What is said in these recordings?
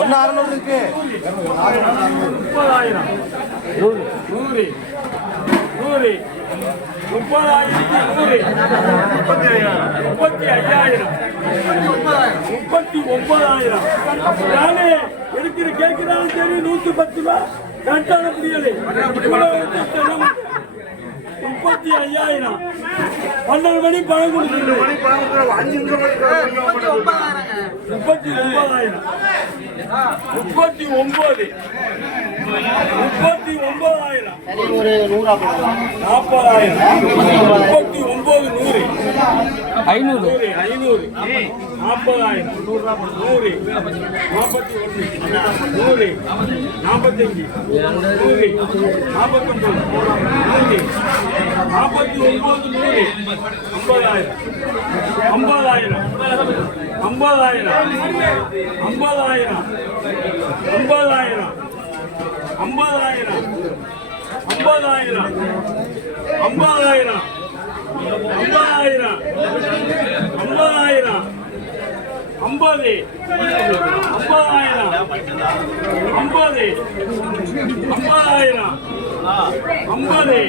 ஒன்னு அறுநூறு இருக்கு. முப்பதாயிரம் நூறு நூறு முப்பதாயிரத்தி நூறு முப்பத்தி ஐயாயிரம் முப்பத்தி ஐயாயிரம் முப்பத்தி ஒன்பதாயிரம். நானே எடுக்கிற கேட்கிறாலும் சரி நூத்தி பத்து ரூபா கரெக்டான. முப்பத்தி ஐயாயிரம். பன்னெண்டு மணி பணம் முப்பத்தி ஒன்பதாயிரம். முப்பத்தி ஒன்பது முப்பத்தி ஒன்பதாயிரம் நாற்பதாயிரம். முப்பத்தி ஒன்பது. நூறு. ஐநூறு. நூறு ஐநூறு. நாற்பதாயிரம். நூறு. நாற்பத்தி ஒன்று நூறு. நாற்பத்தஞ்சு. நூறு. நாற்பத்தொன்பது நூறு. நாற்பத்தி ஒன்பது நூறு. ஐம்பதாயிரம். ஐம்பதாயிரம். ஐம்பதாயிரம். ஐம்பதாயிரம். ஐம்பதாயிரம். ஐம்பதாயிரம். ஐம்பதாயிரம். ஐம்பதாயிரம். ஐம்பதாயிரம். ஐம்பதாயிரம். ஐம்பது. ஐம்பதாயிரம். ஐம்பது. ஐம்பதாயிரம். ஐம்பது.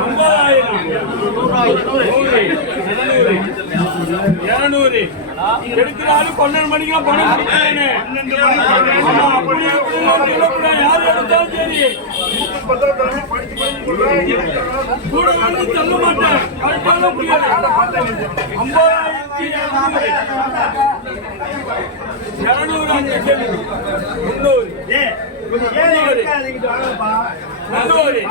ஐம்பதாயிரம். நூறு. இருநூறு. இருநூறு. பன்னெண்டு மணிக்கு பணம் கொடுத்தானே அப்படியே யார் எடுத்தாலும் சரி. கூட வந்து சொல்ல மாட்டேன் கரெக்டான புரியல ஐம்பதாயிரத்தி இருநூறு அஞ்சு சரி நானூறு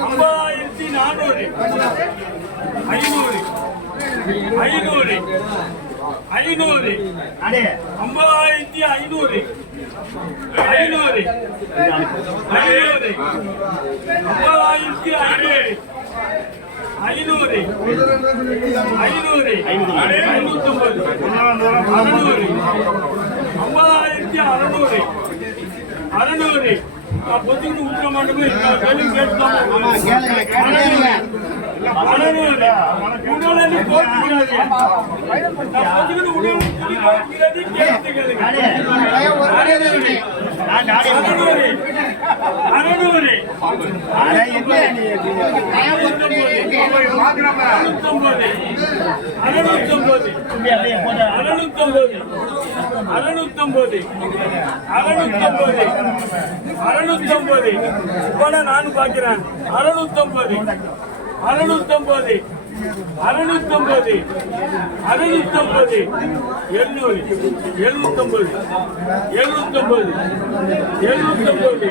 ஐம்பதாயிரத்தி நானூறு ஐநூறு ஐநூறு ஐநூறு. ஐம்பதாயிரத்தி ஐநூறு. ஐநூறு. ஐநூறு. ஐம்பதாயிரத்தி ஐநூறு. ஐநூறு. ஐநூறு. ஐநூத்தொன்பது அறுநூறு. ஐம்பதாயிரத்தி அறுநூறு. அறுநூறு. பொதுக்கு விட்டுற மாட்டோமே கேள்வி அறுநூறு. அறுநூத்தொன்பது அறுநூத்தொன்பது அறுநூத்தொன்பது இப்ப நான் பாக்கிறேன் அறுநூத்தொன்பது அறுநூத்தொன்பது அறுநூத்தொன்பது அறுநூத்தொன்பது எண்ணூறு எழுநூத்தொன்பது எழுநூத்தொன்பது எழுநூத்தொன்பது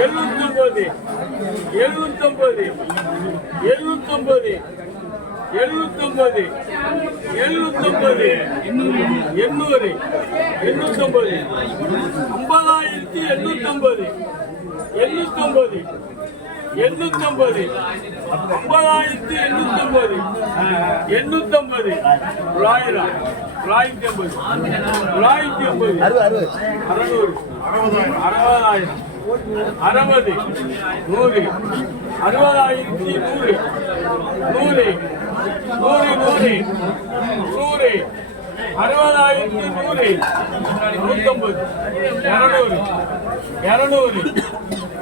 எழுநூத்தொன்பது எழுநூத்தொன்பது எழுநூத்தொன்பது எழுநூத்தொன்பது எழுநூத்தொன்பது எண்ணூறு. எண்ணூத்தொன்பது ஐம்பதாயிரத்தி எண்ணூத்தொன்பது எண்ணூத்தொன்பது எண்ணூத்தொன்பது ஐம்பதாயிரத்தி எண்ணூத்தொன்பது எண்ணூத்தொன்பது தொள்ளாயிரம். தொள்ளாயிரத்தி ஐம்பது. தொள்ளாயிரத்தி ஐம்பது. அறுநூறு அறுபதாயிரம். அறுபது. நூறு. அறுபதாயிரத்தி நூறு. நூறு. நூறு நூறு. நூறு. அறுபதாயிரத்தி நூறு. நூற்றம்பது இரநூறு. இரநூறு.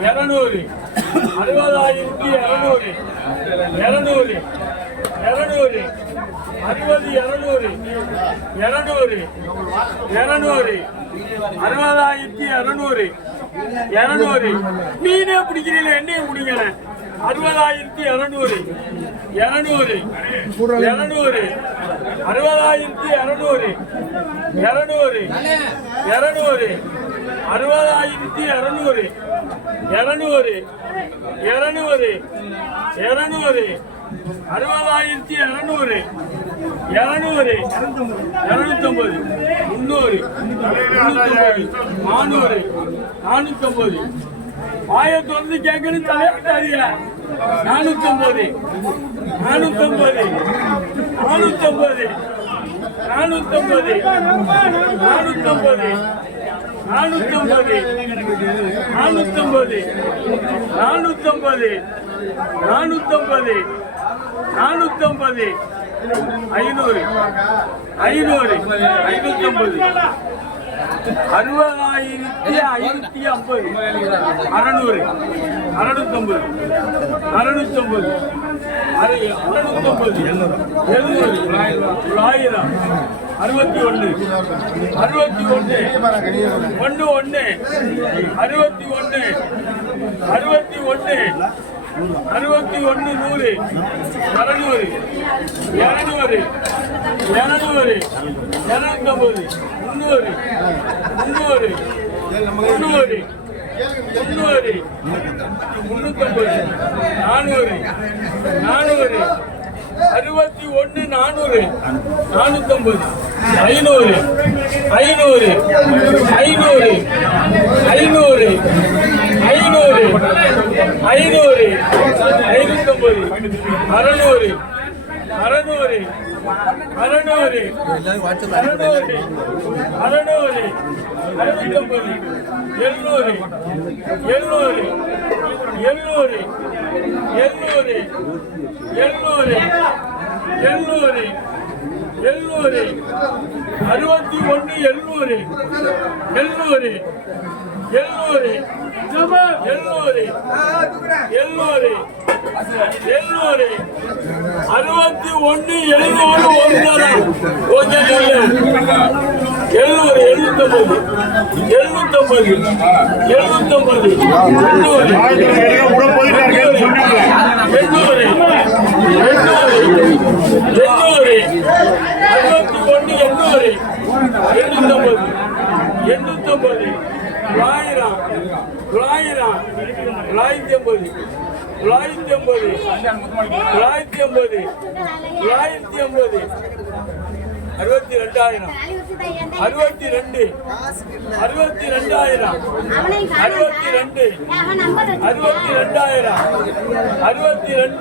இரநூறு. அறுபதாயிரத்தி இரநூறு. இரநூறு. இரநூறு. அறுபது இரநூறு. இரநூறு. இரநூறு. அறுபதாயிரத்தி இரநூறு. இரநூறு. மீனே பிடிக்கிறீங்களே என்னையும் பிடிக்கல அறுபதாயிரத்தி இரநூறு. இரநூறு. இரநூறு. அறுபதாயிரத்தி இரநூறு. இரநூறு. இரநூறு. அறுபதாயிரத்தி இரநூறு. இரநூறு. இரநூறு. இரநூறு அறுபதாயிரத்தி இரநூறு. இரநூறு. இரநூத்தம்பது. முந்நூறு. நானூறு. நானூத்தம்பது. வாய தொடர்ந்து கேட்கணும் தலையாட்ட அறியல. நானூத்தம்பது. நானூத்தம்பது. நானூத்தம்பது. நானூத்தம்பது. நானூத்தம்பது. நானூத்தொன்பது நானூத்தொன்பது நானூத்தொன்பது நானூத்தொன்பது நானூத்தொன்பது ஐநூறு. ஐநூறு. ஐநூத்தொன்பது அறுபதாயிரத்தி ஐநூத்தி ஐம்பது. அறநூறு. அறநூத்தொம்பது. அறநூத்தொம்பது. அறுநூத்தொம்பது. எழுநூறு. தொள்ளாயிரம். அறுபத்தி ஒன்று. அறுபத்தி ஒன்று. ஒன்று ஒன்று. அறுபத்தி ஒன்று. அறுபத்தி ஒன்று. அறுபத்தி ஒன்று நூறு. இரநூறு. இரநூறு. இரநூறு. இரநூத்தம்பது. முந்நூறு. முந்நூறு. முந்நூறு. முந்நூறு. முந்நூத்தம்பது. நானூறு. நானூறு. அறுபத்தி ஒன்று நானூறு. நானூத்தம்பது. ஐநூறு ஐநூறு ஐநூறு ஐநூறு ஐநூறு ஐநூறு ஐநூத்தம்பது அறநூறு அறநூறு அறநூறு அறநூறு அறநூறு அறுபத்தொம்பது எழுநூறு எழுநூறு எழுநூறு எழுநூறு எழுநூறு எழுநூறு எழுநூறு அறுபத்தி ஒன்று எழுநூறு எழுநூறு எழுநூறு எழுநூறு எழுநூறு எழுநூறு அறுபத்தி ஒன்று எழுநூறு எழுநூறு எழுநூத்தொம்பது. எழுநூத்தொம்பது. எழுநூத்தொம்பது. எண்ணூறு எண்ணூறு எண்ணூறு எண்ணூறு அறுபத்தி ஒன்று எண்ணூறு எண்ணூத்தொம்பது எண்ணூத்தொம்பது தொள்ளாயிரம் தொள்ளாயிரம் தொள்ளாயிரத்தி ஐம்பது தொள்ளாயிரத்தி ஐம்பது. தொள்ளாயிரத்தி ஐம்பது. தொள்ளாயிரத்தி ஐம்பது. அறுபத்தி ரெண்டாயிரம். அறுபத்தி ரெண்டு. அறுபத்தி ரெண்டாயிரம். அறுபத்தி ரெண்டு. அறுபத்தி ரெண்டாயிரம். அறுபத்தி ரெண்டு.